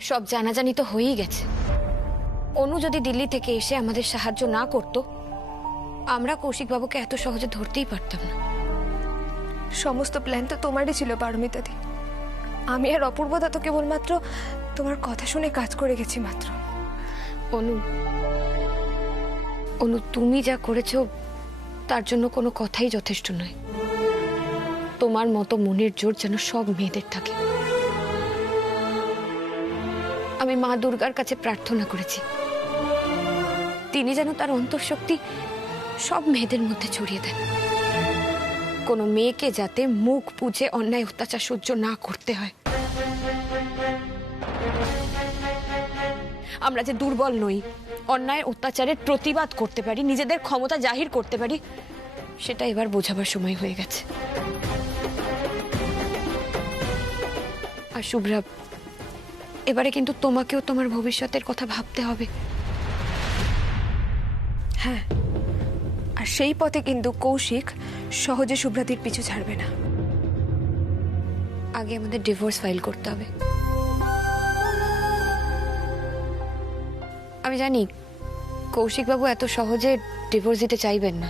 সব জানাজানি তো হয়েই গেছে। অনু যদি দিল্লি থেকে এসে আমাদের সাহায্য না করত, আমরা কৌশিক বাবুকে এত সহজে ধরতেই পারতাম না। সমস্ত প্ল্যান তো তোমারই ছিল পারমিতাদি। আমি আর অপূর্বদা তো কেবলমাত্র তোমার কথা শুনে কাজ করে গেছি মাত্র। অনু, অনু তুমি যা করেছো তার জন্য কোনো কথাই যথেষ্ট নয়। তোমার মতো মনের জোর যেন সব মেয়েদের থাকে। আমি মা দুর্গার কাছে প্রার্থনা করেছি, তিনি যেন তার অন্তঃশক্তি সব মেয়েদের মধ্যে ছড়িয়ে দেন। কোনো মেয়েকে যাতে মুখ বুজে অন্যায় অত্যাচার সহ্য না করতে হয়। আমরা যে দুর্বল নই, অন্যায় অত্যাচারের প্রতিবাদ করতে পারি, নিজেদের ক্ষমতা জাহির করতে পারি, সেটা এবার বোঝাবার সময় হয়ে গেছে। আর শুভ্রা, এবারে কিন্তু তোমাকেও তোমার ভবিষ্যতের কথা ভাবতে হবে। হ্যাঁ, আর সেই পথে কিন্তু কৌশিক সহজে শুভ্রাদির পিছু ছাড়বে না। আগে আমাদের ডিভোর্স ফাইল করতে হবে। আমি জানি কৌশিক বাবু এত সহজে ডিভোর্স দিতে চাইবেন না।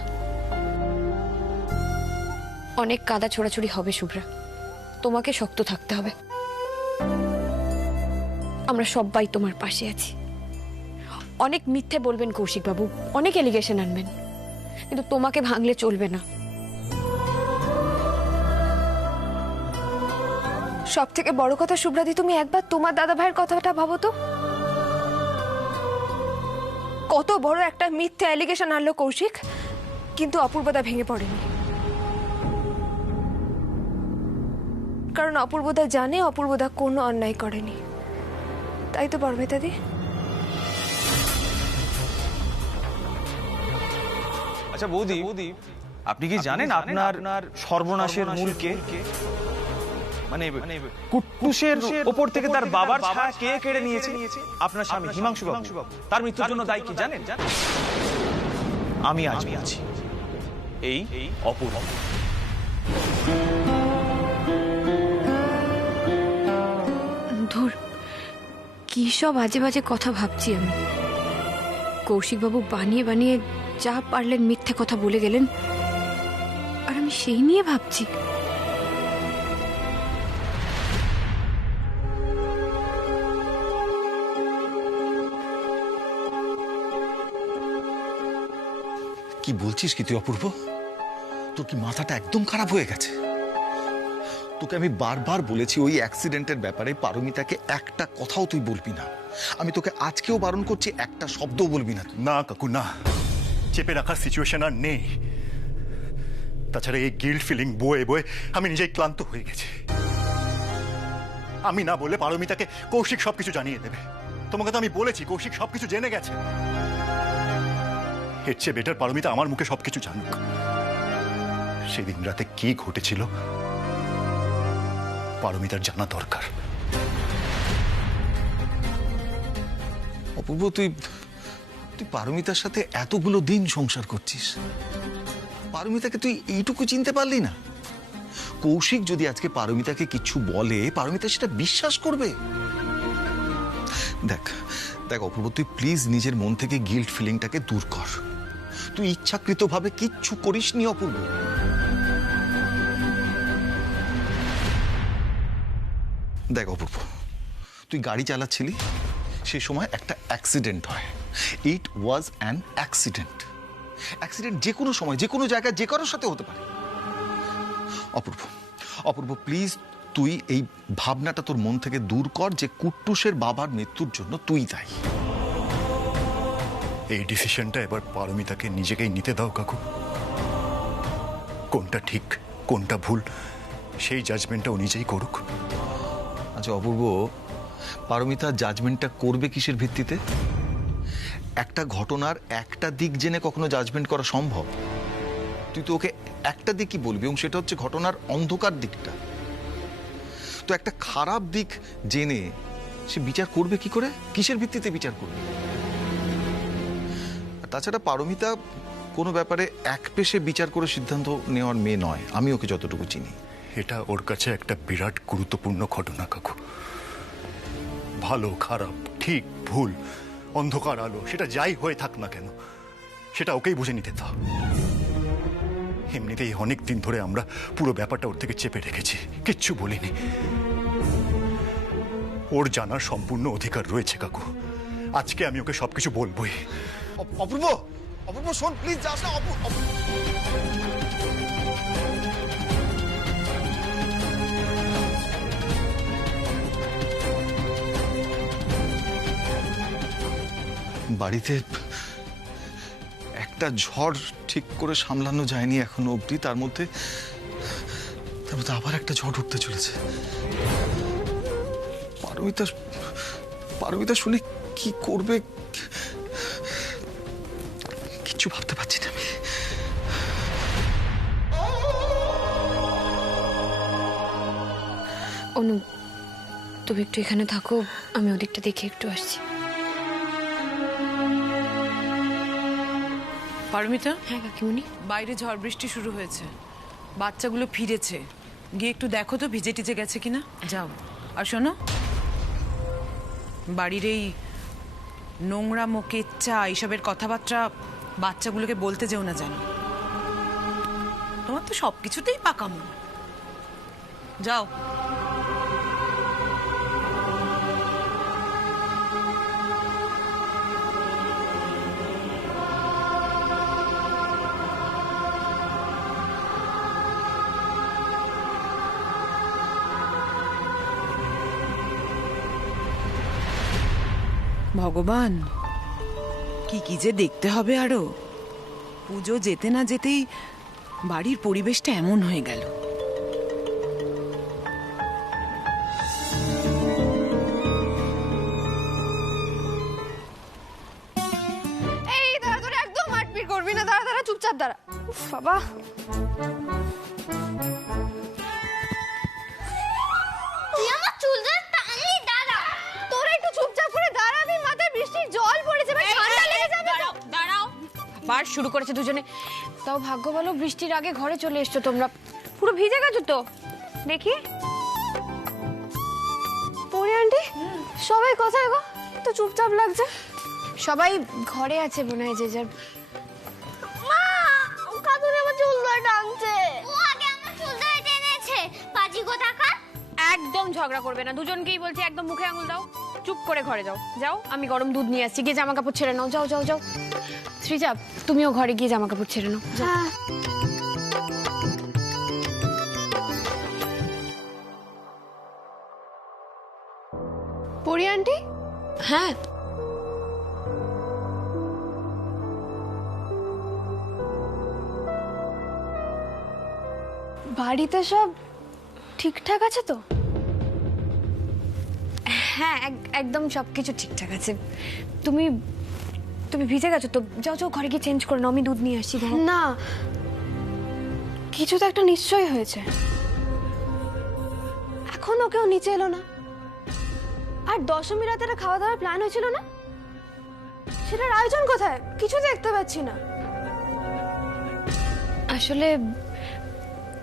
অনেক কাদা ছোড়াছুড়ি হবে শুভ্রা, তোমাকে শক্ত থাকতে হবে। আমরা সবাই তোমার পাশে আছি। অনেক মিথ্যে বলবেন কৌশিক বাবু, অনেক এলিগেশন আনবেন, কিন্তু তোমাকে ভাঙলে চলবে না। সব থেকে বড় কথা শুভ্রাদি, তুমি একবার তোমার দাদা ভাইয়ের কথাটা ভাবো তো। কত বড় একটা মিথ্যে অ্যালিগেশন আনলো কৌশিক, কিন্তু অপূর্বদা ভেঙে পড়েনি। কারণ অপূর্বদা জানে অপূর্বদা কোনো অন্যায় করেনি। তাই তো পারমিতাদি। আচ্ছা বৌদি, আপনি কি জানেন আপনার সর্বনাশের মূল কে? মানে কুট্টুসের ওপর থেকে তার বাবার ছায়া কে কেড়ে নিয়েছে? আপনার স্বামী হিমাংশু বাবু। তার মৃত্যুর জন্য দায়ী কি জানেন? আমি আছি, এই অপূর্ব। ধুর, কি সব আজে বাজে কথা ভাবছি আমি। কৌশিক বাবু বানিয়ে বানিয়ে যা পারলেন মিথ্যে কথা বলে গেলেন, আর আমি সেই নিয়ে ভাবছি। কি বলছিস কি তুই অপূর্ব? তোর কি মাথাটা একদম খারাপ হয়ে গেছে? তোকে আমি বারবার বলেছি ওই অ্যাক্সিডেন্টের ব্যাপারে পারমিতাকে একটা কথাও তুই বলবি না। আমি তোকে আজকেও বারণ করছি, একটা শব্দও বলবি না। না কাকু না, চেপে রাখার সিচুয়েশন আর নেই। তাছাড়া এই গিল্ট ফিলিং বয়ে বয়ে আমি নিজেই ক্লান্ত হয়ে গেছি। আমি না বলে পারমিতাকে কৌশিক সবকিছু জানিয়ে দেবে। তোমাকে তো আমি বলেছি কৌশিক সবকিছু জেনে গেছে। এর চেয়ে বেটার পারমিতা আমার মুখে সবকিছু জানুক। সেদিন রাতে কি ঘটেছিল পারমিতার জানা দরকার। অপূর্ব, তুই পারমিতার সাথে এতগুলো দিন সংসার করছিস, পারমিতাকে তুই এইটুকু চিনতে পারলি না? কৌশিক যদি আজকে পারমিতাকে কিছু বলে, পারমিতা সেটা বিশ্বাস করবে? দেখ দেখ অপূর্ব, তুই প্লিজ নিজের মন থেকে গিল্ট ফিলিংটাকে দূর কর। তুই ইচ্ছাকৃতভাবে কিচ্ছু করিসনি অপূর্ব। দেখ অপূর্ব, তুই গাড়ি চালাচ্ছিলি, সে সময় একটা অ্যাক্সিডেন্ট হয়। ইট ওয়াজ অ্যান অ্যাক্সিডেন্ট। অ্যাক্সিডেন্ট যে কোনো সময়, যে কোনো জায়গায়, যে কারোর সাথে হতে পারে। অপূর্ব, অপূর্ব প্লিজ তুই এই ভাবনাটা তোর মন থেকে দূর কর যে কুট্টুসের বাবার মৃত্যুর জন্য তুই দায়ী। এই ডিসিশনটা এবার পারমিতাকে নিজেকেই নিতে দাও কাকু। কোনটা ঠিক কোনটা ভুল সেই জাজমেন্টটা ও নিজেই করুক। আচ্ছা অপূর্ব, পারমিতা জাজমেন্টটা করবে কিসের ভিত্তিতে? একটা ঘটনার একটা দিক জেনে কখনো জাজমেন্ট করা সম্ভব? তুই তো ওকে একটা দিকই বলবি, এবং সেটা হচ্ছে ঘটনার অন্ধকার দিকটা। তো একটা খারাপ দিক জেনে সে বিচার করবে কি করে? কিসের ভিত্তিতে বিচার করবে? তাছাড়া পারমিতা কোনো ব্যাপারে এক পেশে বিচার করে সিদ্ধান্ত নেওয়ার মেয়ে নয়, আমি ওকে যতটুকু চিনি। এটা ওর কাছে একটা বিরাট গুরুত্বপূর্ণ ঘটনা কাকু। ভালো খারাপ, ঠিক ভুল, অন্ধকার আলো, সেটা যাই হয়ে থাক না কেন, সেটা ওকেই বুঝে নিতে দাও। এমনিতেই অনেক দিন ধরে আমরা পুরো ব্যাপারটা ওর থেকে চেপে রেখেছি, কিচ্ছু বলিনি। ওর জানার সম্পূর্ণ অধিকার রয়েছে কাকু। আজকে আমি ওকে সবকিছু বলবোই। অপূর্ব, অপূর্ব শোন প্লিজ, যাস না। বাড়িতে একটা ঝড় ঠিক করে সামলানো যায়নি এখনো অবধি, তার মধ্যে আবার একটা ঝড় উঠতে চলেছে। পারমিতা শুনে কি করবে কিচ্ছু ভাবতে পারছি না আমি। অনু, তুমি একটু এখানে থাকো, আমি ওদিকটা দেখে একটু আসছি। পারমিতা, হ্যাঁ কাকিমণি। বাইরে ঝড় বৃষ্টি শুরু হয়েছে, বাচ্চাগুলো ফিরেছে, গিয়ে একটু দেখো তো ভিজে টিজে গেছে কিনা। যাও। আর শোনো, বাড়ির এই নোংরা কেচ্চা এইসবের কথাবার্তা বাচ্চাগুলোকে বলতে যেও না, জানো তোমার তো সবকিছুতেই পাকা মন। যাও। ভগবান, কি কি যে দেখতে হবে আরো। পুজো যেতে না যেতেই বাড়ির পরিবেশটা এমন হয়ে গেল। এই দাঁড়া, তোরা একদম মারপিট করবি না। দাঁড়া দাঁড়া, চুপচাপ দাঁড়া। উফ বাবা, তুই আমার চুল ধরে টানলি, দাঁড়া। তোরা একটু চুপচাপ করে দাঁড়াবি। মাথায় বৃষ্টির জল পড়েছে, ভাই ঠান্ডা লেগে যাবে তো। দাঁড়াও, আবার শুরু করেছে দুজনে। তাও ভাগ্য ভালো বৃষ্টির আগে ঘরে চলে এসছো তোমরা। পুরো ভিজে গেছো তো। দেখি পরি আন্টি, সবাই কোথায় গো? তো চুপচাপ লাগছে। সবাই ঘরে আছে মনে হয়, যে যার। মা, কাকুরে আমার চুল ধরে টানছে। ও আগে আমার চুল ধরে টেনেছে, পাজি কোথাকার। একদম ঝগড়া করবে না, দুজনকেই বলছি একদম মুখে আঙুল দাও। চুপ করে ঘরে যাও। যাও, আমি গরম দুধ নিয়ে আসছি, গিয়ে জামা কাপড় ছেড়ে নাও। যাও যাও যাও। শ্রীজা, তুমিও ঘরে গিয়ে জামা কাপড় ছেড়ে নাও। যাও। পরি আন্টি, হ্যাঁ, বাড়িতে সব ঠিকঠাক আছে তো? হ্যাঁ, একদম সবকিছু ঠিকঠাক আছে। তুমি তুমি ভিজে গেছো তো, যাও যাও ঘরে গিয়ে চেঞ্জ করে নাও, আমি দুধ নিয়ে আসছি। না, কিছু তো একটা নিশ্চয়ই হয়েছে। এখনো কেউ নিচে এলো না। আর দশমী রাতে একটা খাওয়া দাওয়ার প্ল্যান হয়েছিল না, সেটার আয়োজন কোথায়? কিছু দেখতে পাচ্ছি না। আসলে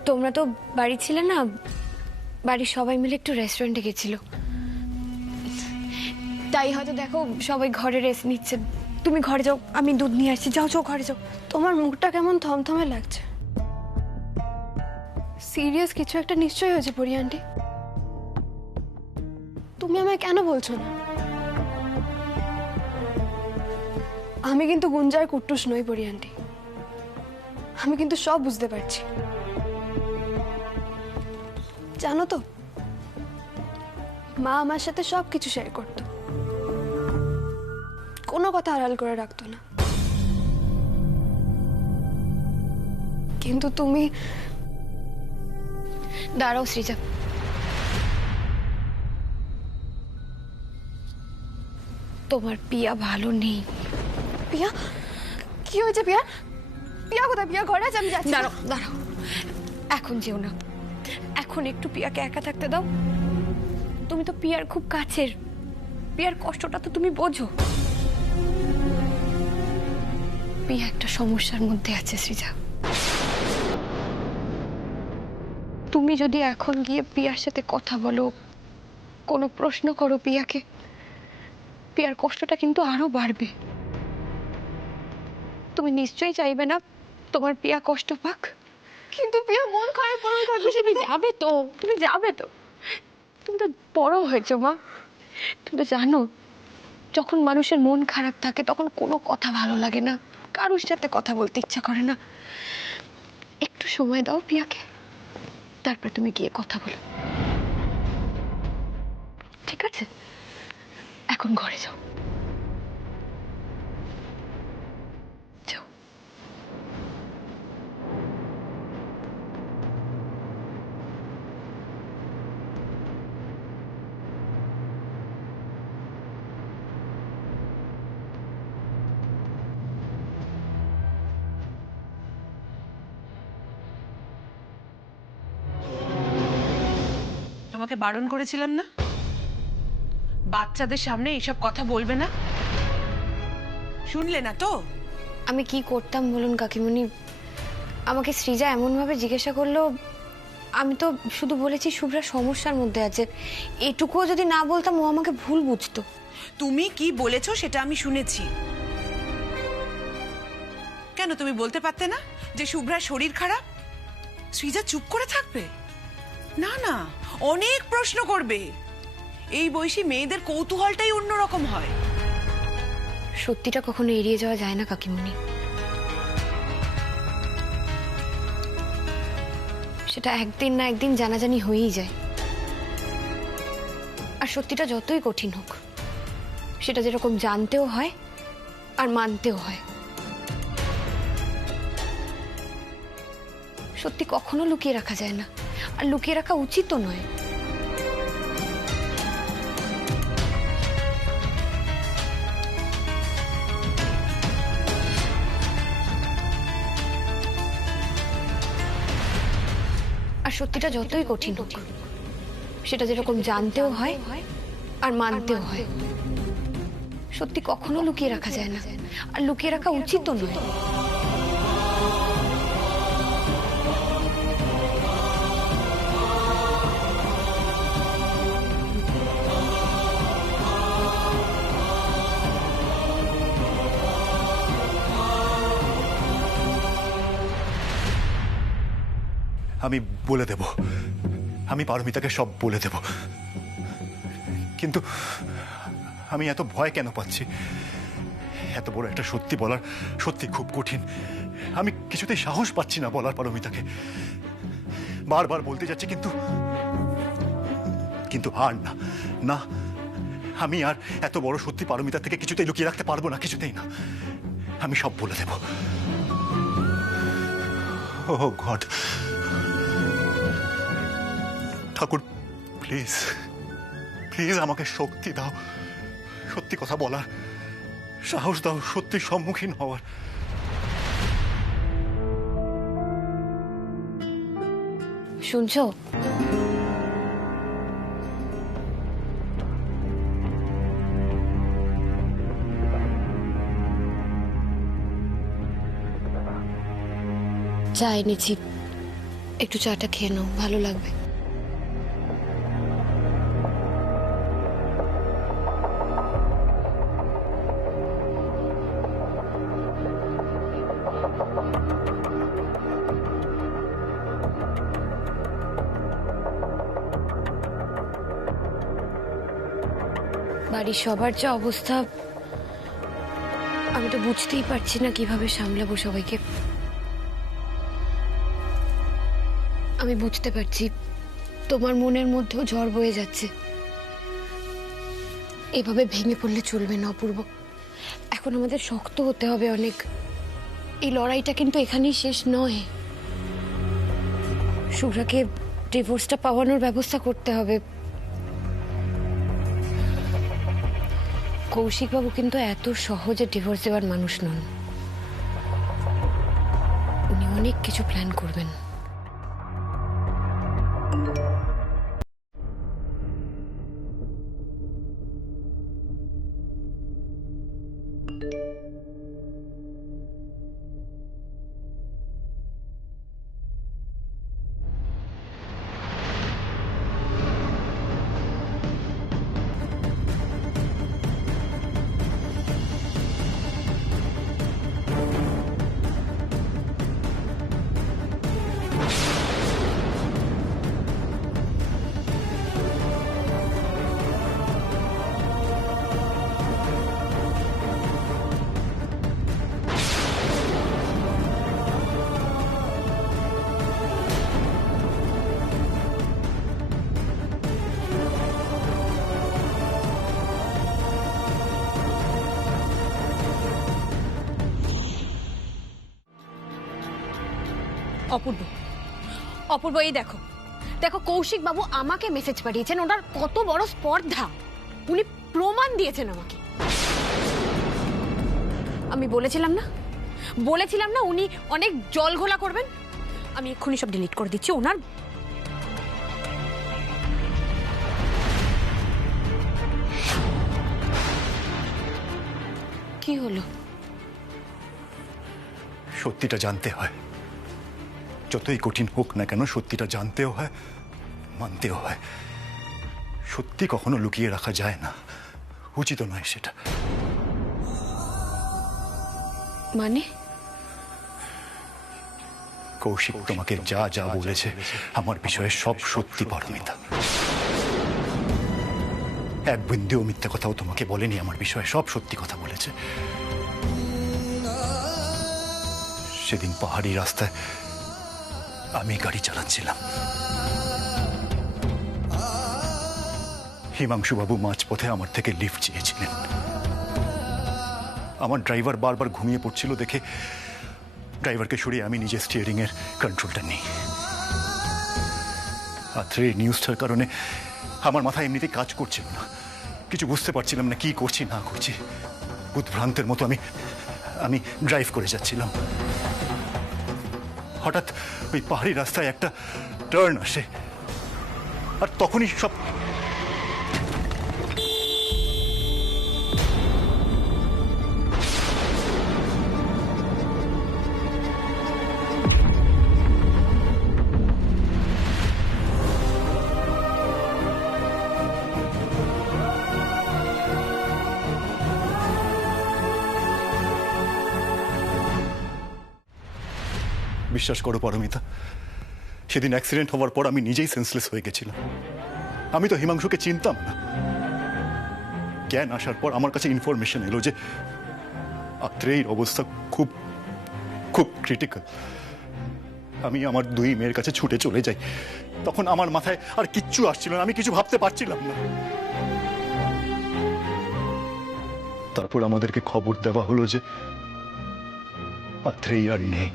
তোমরা তো বাড়ি ছিলে না, বাড়ির সবাই মিলে একটু রেস্টুরেন্টে গেছিল, তাই হয়তো দেখো সবাই ঘরে রেস্ট নিচ্ছে। তুমি ঘরে যাও, আমি দুধ নিয়ে আসছি। যাও যাও ঘরে যাও। তোমার মুখটা কেমন থমথমে লাগছে। সিরিয়াস কিছু একটা নিশ্চয়ই হয়েছে পরি আন্টি। তুমি আমায় কেন বলছো না? আমি কিন্তু গুঞ্জার কুট্টুস নই পরি আন্টি। আমি কিন্তু সব বুঝতে পারছি। জানো তো, মা আমার সাথে সব কিছু শেয়ার করতো, কোনো কথা আড়াল করে রাখতো না। কিন্তু তুমি। দাঁড়াও শ্রীজা, তোমার পিয়া ভালো নেই। পিয়া? কি হয়েছে পিয়া? পিয়া কোথায়? পিয়া ঘরে আছে, আমি যাচ্ছি। দাঁড়াও দাঁড়াও, এখন যেও না, এখন একটু পিয়াকে একা থাকতে দাও। তুমি তো পিয়ার খুব কাছের, পিয়ার কষ্টটা তো তুমি বোঝো। পিয়া একটা সমস্যার মধ্যে আছে শ্রীজা। তুমি যদি এখন গিয়ে পিয়ার সাথে কথা বলো, কোনো প্রশ্ন করো পিয়াকে, পিয়ার কষ্টটা কিন্তু আরো বাড়বে। তুমি নিশ্চয়ই চাইবে না তোমার পিয়া কষ্ট পাক। কিন্তু পিয়া মন খারাপ করে থাকবে। তুমি যাবে তো, তুমি যাবে তো। তুমি তো বড় হয়েছো মা, তুমি তো জানো যখন মানুষের মন খারাপ থাকে তখন কোনো কথা ভালো লাগে না, কারোর সাথে কথা বলতে ইচ্ছা করে না। একটু সময় দাও পিয়াকে, তারপর তুমি গিয়ে কথা বলো, ঠিক আছে? এখন ঘরে যাও, যাও। তোমাকে বারণ করেছিলাম না বাচ্চাদের সামনে এইসব কথা বলবে না? শুনলে না তো? আমি কি করতাম বলুন কাকিমণি? আমাকে সৃজা এমনভাবে জিজ্ঞাসা করলো, আমি তো শুধু বলেছি শুভ্রা সমস্যার মধ্যে আছে। এটুকুও যদি না বলতাম ও আমাকে ভুল বুঝতো। তুমি কি বলেছো সেটা আমি শুনেছি। কেন তুমি বলতে পারতে না যে শুভ্রার শরীর খারাপ? সৃজা চুপ করে থাকবে? না না, অনেক প্রশ্ন করবে। এই বয়সী মেয়েদের কৌতূহলটাই অন্যরকম হয়। সত্যিটা কখনো এড়িয়ে যাওয়া যায় না কাকিমণি, সেটা একদিন না একদিন জানাজানি হয়েই যায়। আর সত্যিটা যতই কঠিন হোক, সেটা যেরকম জানতেও হয় আর মানতেও হয়। সত্যি কখনো লুকিয়ে রাখা যায় না, আর লুকিয়ে রাখা উচিতও নয়। আর সত্যিটা যতই কঠিন হোক, সেটা যেরকম জানতেও হয় আর মানতেও হয়। সত্যি কখনো লুকিয়ে রাখা যায় না, আর লুকিয়ে রাখা উচিতও নয়। আমি বলে দেব, আমি পারমিতাকে সব বলে দেব। কিন্তু আমি এত ভয় কেন পাচ্ছি? এত বড় একটা সত্যি বলার সত্যি খুব কঠিন। আমি কিছুতেই সাহস পাচ্ছি না বলার পারমিতাকে। বারবার বলতে যাচ্ছি, কিন্তু কিন্তু আর না, না, আমি আর এত বড় সত্যি পারমিতা থেকে কিছুতেই লুকিয়ে রাখতে পারবো না, কিছুতেই না। আমি সব বলে দেব। ও গড, ঠাকুর প্লিজ, প্লিজ আমাকে শক্তি দাও, সত্যি কথা বলার সাহস দাও, সত্যি সম্মুখীন হওয়ার। শুনছো? চা এনেছি, একটু চাটা খেয়ে নাও, ভালো লাগবে। বাড়ির সবার যা অবস্থা, আমি তো বুঝতেই পারছি না কিভাবে সামলাবো সবাইকে। আমি বুঝতে পারছি তোমার মনের মধ্যেও ঝড় বয়ে যাচ্ছে। এভাবে ভেঙে পড়লে চলবে না অপূর্ব, এখন আমাদের শক্ত হতে হবে অনেক। এই লড়াইটা কিন্তু এখানেই শেষ নয়। শুভ্রাকে ডিভোর্সটা পাওয়ানোর ব্যবস্থা করতে হবে। কৌশিকবাবু কিন্তু এত সহজে ডিভোর্স দেওয়ার মানুষ নন, উনি অনেক কিছু প্ল্যান করবেন। অপূর্ব, অপূর্ব, এই দেখো দেখো, কৌশিক বাবু আমাকে মেসেজ পাঠিয়েছেন, ওনার কত বড় স্পর্ধা, উনি প্রমাণ দিয়েছেন আমাকে। আমি বলেছিলাম না উনি অনেক জল ঘোলা করবেন। আমি এক্ষুনি সব ডিলিট করে দিচ্ছি। ওনার কি হলো? সত্যিটা জানতে হয়, যতই কঠিন হোক না কেন সত্যিটা জানতেও হয়, মানতেও হয়। সত্যি কখনো লুকিয়ে রাখা যায় না, উচিত নয় সেটা। মানে কৌশিক তোমাকে যা যা বলেছে আমার বিষয়ে সব সত্যি পারমিতা। এক বিন্দুও মিথ্যে কথাও তোমাকে বলেনি আমার বিষয়ে, সব সত্যি কথা বলেছে। সেদিন পাহাড়ি রাস্তায় আমি গাড়ি চালাচ্ছিলাম, হিমাংশুবাবু মাঝপথে আমার থেকে লিফট চেয়েছিলেন। আমার ড্রাইভার বারবার ঘুমিয়ে পড়ছিল দেখে ড্রাইভারকে সরিয়ে আমি নিজে স্টিয়ারিং এর কন্ট্রোলটা নিই। রাত্রে নিউজটার কারণে আমার মাথায় এমনিতেই কাজ করছিল না, কিছু বুঝতে পারছিলাম না কি করছি না করছি। উদ্ভ্রান্তের মতো আমি ড্রাইভ করে যাচ্ছিলাম। হঠাৎ ওই পাহাড়ি রাস্তায় একটা টার্ন আসে, আর তখনই সব বিশ্বাস করো পারমিতা, সেদিন অ্যাক্সিডেন্ট হওয়ার পর আমি নিজেই সেন্সলেস হয়ে গেছিলাম। আমি তো হিমাংশুকে চিনতাম না। জ্ঞান আসার পর আমার কাছে ইনফরমেশন এলো যে আত্রেয়ীর অবস্থা খুব খুব ক্রিটিক্যাল। আমি আমার দুই মেয়ের কাছে ছুটে চলে যাই। তখন আমার মাথায় আর কিচ্ছু আসছিল না, আমি কিছু ভাবতে পারছিলাম না। তারপর আমাদেরকে খবর দেওয়া হলো যে আত্রেয়ী আর নেই।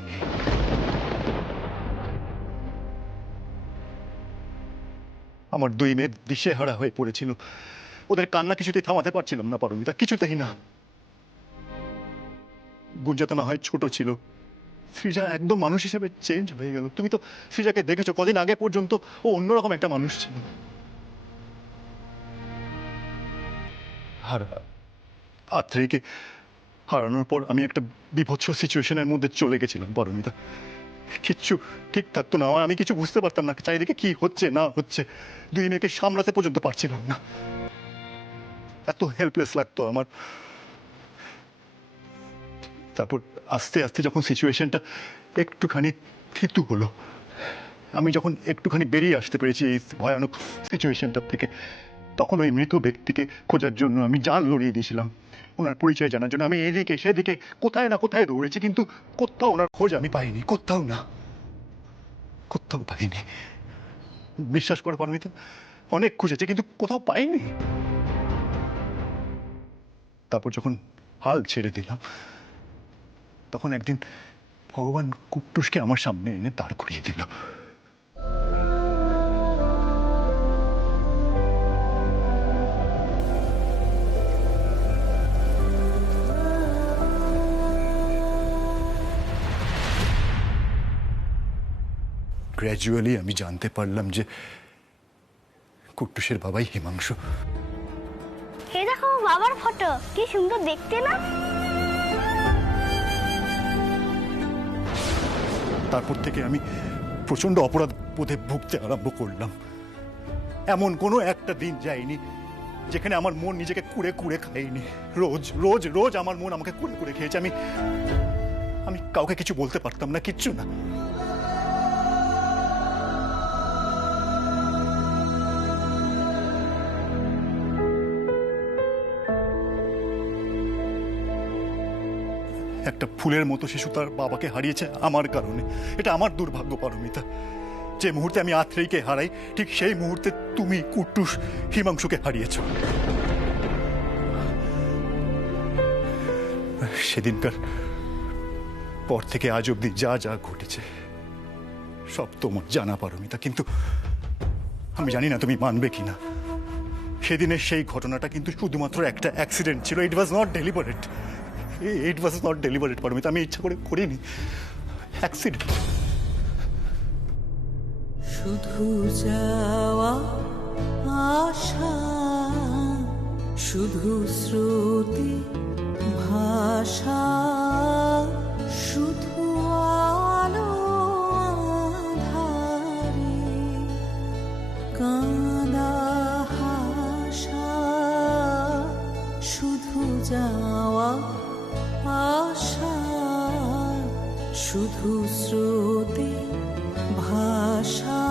আমার দুই মেয়ে দিশেহারা হয়ে পড়েছিল, ওদের কান্না কিছুতেই থামাতে পারছিলাম না পারমিতা, কিছুতেই না। গুঞ্জাতা না হয় ছোট ছিল, সৃজা একদম মানুষ হিসেবে চেঞ্জ হয়ে গেল। তুমি তো সৃজাকে দেখেছো, কদিন আগে পর্যন্ত ও অন্যরকম একটা মানুষ ছিল। আর আত্রেয়ীকে হারানোর পর আমি একটা বিভৎস সিচুয়েশনের মধ্যে চলে গেছিলাম পারমিতা। কিচ্ছু ঠিক থাকতো না, আমি কিছু বুঝতে পারতাম না চারিদিকে কি হচ্ছে না হচ্ছে। দুই মেয়েকে সামলাতে পর্যন্ত পারছিলাম না, এত হেল্পলেস লাগতো আমার। তারপর আস্তে আস্তে যখন সিচুয়েশনটা একটুখানি থিতু হলো, আমি যখন একটুখানি বেরিয়ে আসতে পেরেছি এই ভয়ানক সিচুয়েশনটার থেকে, তখন ওই মৃত ব্যক্তিকে খোঁজার জন্য আমি জান লড়িয়ে দিয়েছিলাম। ওনার পরিচয় জানার জন্য আমি এদিকে সেদিকে কোথায় না কোথায় দৌড়েছি, কিন্তু কোথাও ওনার খোঁজ আমি পাইনি, কোথাও না, কোথাও পাইনি। বিশ্বাস করে পারমিতা, অনেক খুঁজেছে কিন্তু কোথাও পাইনি। তারপর যখন হাল ছেড়ে দিলাম, তখন একদিন ভগবান কুট্টুসকে আমার সামনে এনে দাঁড় করিয়ে দিল। গ্র্যাজুয়ালি আমি জানতে পারলাম যে কুট্টুসের বাবাই হিমাংশু। এই দেখো বাবার ফটো, কি সুন্দর দেখতে না? তারপর থেকে আমি প্রচন্ড অপরাধ বোধে ভুগতে আরম্ভ করলাম। এমন কোনো একটা দিন যায়নি যেখানে আমার মন নিজেকে কুড়ে কুড়ে খাইনি। রোজ রোজ রোজ আমার মন আমাকে কুড়ে কুড়ে খেয়েছে। আমি কাউকে কিছু বলতে পারতাম না, কিচ্ছু না। একটা ফুলের মতো শিশু তার বাবাকে হারিয়েছে আমার কারণে। এটা আমার দুর্ভাগ্য পারমিতা। যে মুহূর্তে আমি আত্রেয়ীকে হারাই, ঠিক সেই মুহূর্তে তুমি কুট্টুস হিমাংশুকে হারিয়েছ। সেদিনকার পর থেকে আজ অব্দি যা যা ঘটেছে সব তোমার জানা পারমিতা, কিন্তু আমি জানি না তুমি মানবে কিনা। সেদিনের সেই ঘটনাটা কিন্তু শুধুমাত্র একটা অ্যাক্সিডেন্ট ছিল। It was not deliberate. It was not deliberate Paramita, আমি ইচ্ছা করে করিনি। অ্যাক্সিডেন্ট। শুধু যাওয়া আশা, শুধু স্রোতে ভাষা, শুধু আলো আঁধারে কাঁদা হাসা, শুধু যাওয়া আশা, শুধু স্রোতে ভাষা,